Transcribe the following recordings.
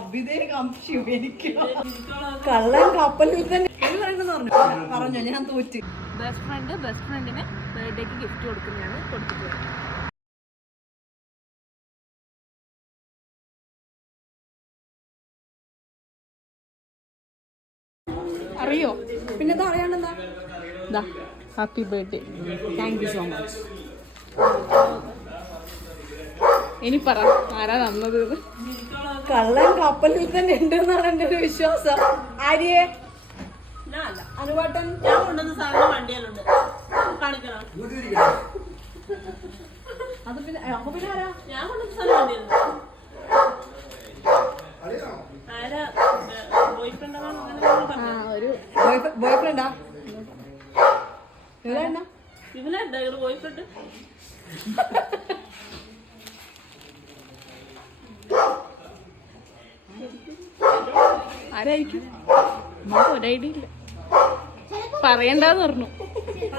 അഭിതേകാംക്ഷയും എനിക്ക് കള്ളൻ കപ്പലിൽ തന്നെ പറഞ്ഞോ ഞാൻ തോറ്റ്. ബെസ്റ്റ് ഫ്രണ്ടിന് ബർത്ത്ഡേക്ക് ഗിഫ്റ്റ് കൊടുക്കുന്നതാണ് കൊടുത്തിട്ടുള്ളത്. അറിയോ? പിന്നെ ഇത് അറിയാണ്ടെന്താ? Happy birthday. Thank you so much. ഇനി പറ ആരാ തന്നത്? കള്ളൻ കപ്പലിൽ തന്നെ ഉണ്ടെന്നാണ് എന്റെ ഒരു വിശ്വാസം. ആര്യെ? അനുവാട്ടൻ ഞാൻ കൊണ്ടുവന്ന സാധനം വണ്ടിയിലുണ്ട്, കാണിക്കണം. അത് പിന്നെ അപ്പൊ പിന്നെ ആരാ? ഞാൻ കൊണ്ടുവന്ന സാധനം വണ്ടിയിലുണ്ട്. ആരാ? ബോയ് ഫ്രണ്ട് ഒരു ബോയ് ഫ്രണ്ടാ? ഇവരെണ്ണ ഇവനെന്താ ബോയ് ഫ്രണ്ട്? ആരായിരിക്കും? നമുക്ക് ഒരു ഐഡിയ ഇല്ല. പറയണ്ടെന്ന് പറഞ്ഞു,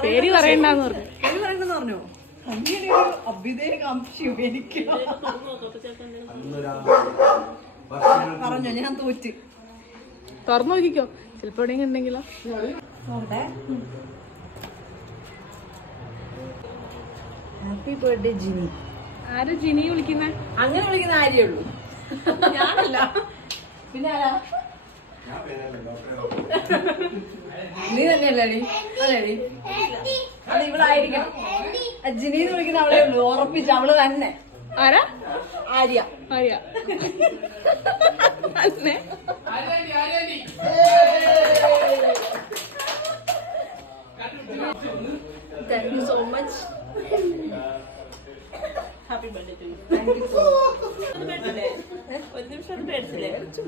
പേര് പറയണ്ടെന്ന് പറഞ്ഞു. പേര് പറയണ്ടെന്ന് പറഞ്ഞോ? അങ്ങനെ ഒരു അഭിതേകാംക്ഷയും എനിക്ക് പറഞ്ഞോ ഞാൻ തോറ്റ്. തുറന്നു നോക്കിക്കോ, ചിലപ്പോ എവിടെയെങ്കിലും ഉണ്ടെങ്കിലോ. Happy birthday Jini. ആര് ജിനി വിളിക്കുന്നേ? അങ്ങനെ വിളിക്കുന്ന ആര്യേ ഉള്ളൂ, ഞാനല്ല. പിന്നെ ആരാ? നീ തന്നെയല്ലേ? അല്ലേ? അത് ഇവിടെ ആയിരിക്കണം. ജിനിന്ന് വിളിക്കുന്ന അവളേ ഉള്ളൂ, ഉറപ്പിച്ച അവള് തന്നെ. ആരാ? ആര്യ. ആര്യ തന്നെ. Thank you so much. Happy birthday to you. Thank you so അത് പേടിച്ചില്ലേ? ഒരു നിമിഷം അത് പേടിച്ചില്ലേ? മച്ച്.